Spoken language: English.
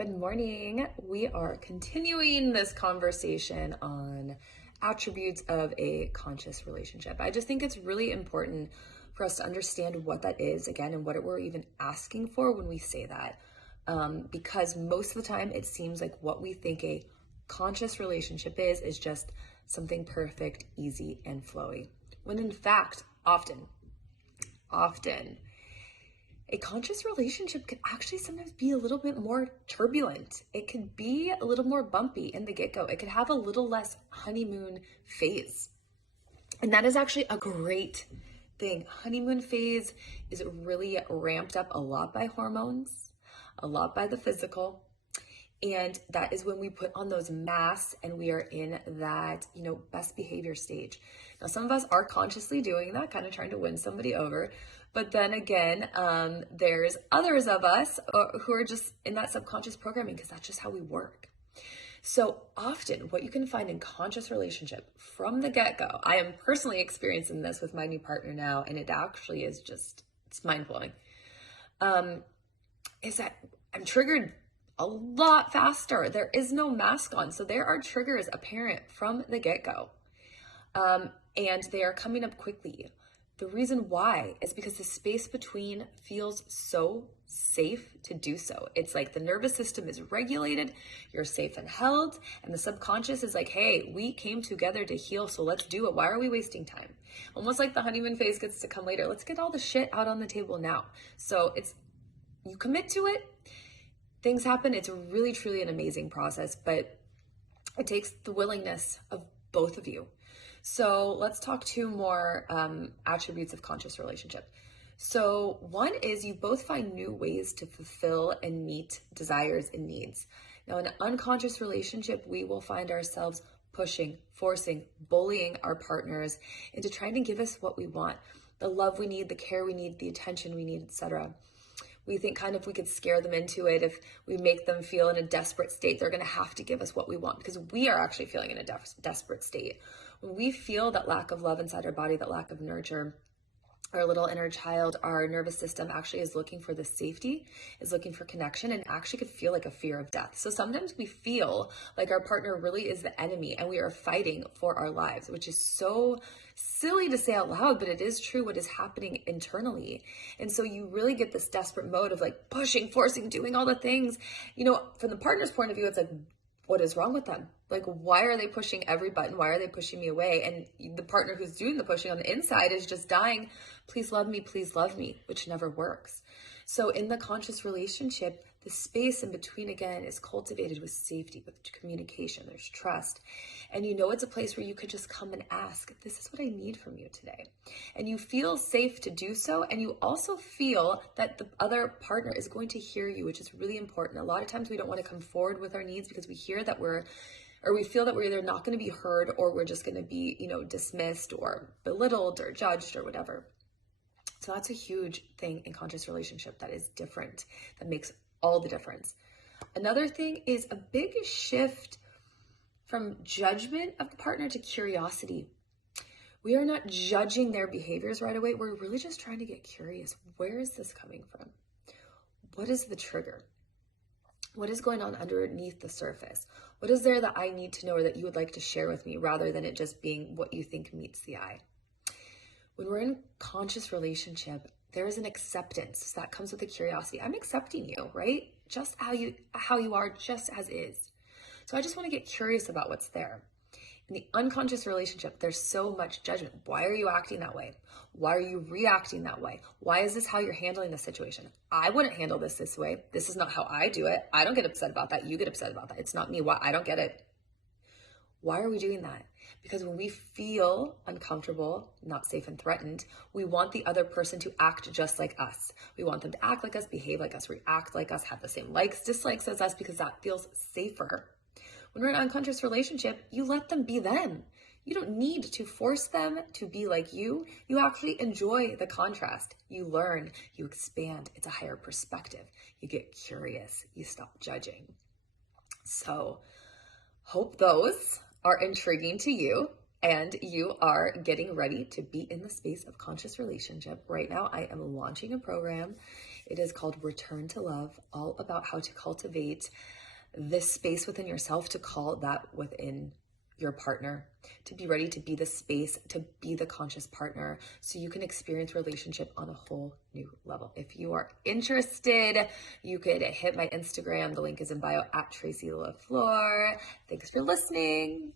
Good morning. We are continuing this conversation on attributes of a conscious relationship. I just think it's really important for us to understand what that is again and what we're even asking for when we say that. Because most of the time it seems like what we think a conscious relationship is just something perfect, easy, and flowy. When in fact, often, a conscious relationship could actually sometimes be a little bit more turbulent. It could be a little more bumpy in the get-go. It could have a little less honeymoon phase. And that is actually a great thing. Honeymoon phase is really ramped up a lot by hormones, a lot by the physical. And that is when we put on those masks and we are in that, best behavior stage. Now, some of us are consciously doing that, kind of trying to win somebody over. But then again, there's others of us who are just in that subconscious programming because that's just how we work. So often what you can find in conscious relationship from the get-go, I am personally experiencing this with my new partner now, and it actually is it's mind-blowing, is that I'm triggered a lot faster. There is no mask on. So there are triggers apparent from the get-go. And they are coming up quickly. The reason why is because the space between feels so safe to do so. It's like the nervous system is regulated, you're safe and held, and the subconscious is like, hey, we came together to heal, so let's do it. Why are we wasting time? Almost like the honeymoon phase gets to come later. Let's get all the shit out on the table now. So you commit to it, things happen. It's really, truly an amazing process, but it takes the willingness of both of you. So let's talk two more attributes of conscious relationship. So one is you both find new ways to fulfill and meet desires and needs. Now, in an unconscious relationship, we will find ourselves pushing, forcing, bullying our partners into trying to give us what we want, the love we need, the care we need, the attention we need, etc. We think kind of we could scare them into it. If we make them feel in a desperate state, they're going to have to give us what we want because we are actually feeling in a desperate state. When we feel that lack of love inside our body, that lack of nurture, our little inner child, our nervous system actually is looking for the safety, is looking for connection, and actually could feel like a fear of death. So sometimes we feel like our partner really is the enemy and we are fighting for our lives, which is so silly to say out loud, but it is true what is happening internally. And so you really get this desperate mode of like pushing, forcing, doing all the things. From the partner's point of view, it's like, what is wrong with them? Like, why are they pushing every button? Why are they pushing me away? And the partner who's doing the pushing on the inside is just dying, please love me, which never works. So in the conscious relationship, the space in between, again, is cultivated with safety, with communication, there's trust. And it's a place where you could just come and ask, this is what I need from you today. And you feel safe to do so. And you also feel that the other partner is going to hear you, which is really important. A lot of times we don't want to come forward with our needs because we feel that we're either not going to be heard or we're just going to be, dismissed or belittled or judged or whatever. So that's a huge thing in conscious relationship that is different, that makes all the difference. Another thing is a big shift from judgment of the partner to curiosity. We are not judging their behaviors right away. We're really just trying to get curious. Where is this coming from? What is the trigger? What is going on underneath the surface? What is there that I need to know or that you would like to share with me rather than it just being what you think meets the eye? When we're in conscious relationship, there is an acceptance that comes with the curiosity. I'm accepting you, right? Just how you are, just as is. So I just want to get curious about what's there. In the unconscious relationship, there's so much judgment. Why are you acting that way? Why are you reacting that way? Why is this how you're handling the situation? I wouldn't handle this way. This is not how I do it. I don't get upset about that. You get upset about that. It's not me. Why? I don't get it. Why are we doing that? Because when we feel uncomfortable, not safe and threatened, we want the other person to act just like us. We want them to act like us, behave like us, react like us, have the same likes, dislikes as us because that feels safer. When we're in an unconscious relationship, you let them be them. You don't need to force them to be like you. You actually enjoy the contrast. You learn, you expand. It's a higher perspective. You get curious. You stop judging. So, hope those are intriguing to you. and you are getting ready to be in the space of conscious relationship. Right now, I am launching a program. It is called Return to Love, all about how to cultivate this space within yourself to call that within your partner, to be ready to be the space, to be the conscious partner, so you can experience relationship on a whole new level. If you are interested, you could hit my Instagram. The link is in bio at Tracy LaFleur. Thanks for listening.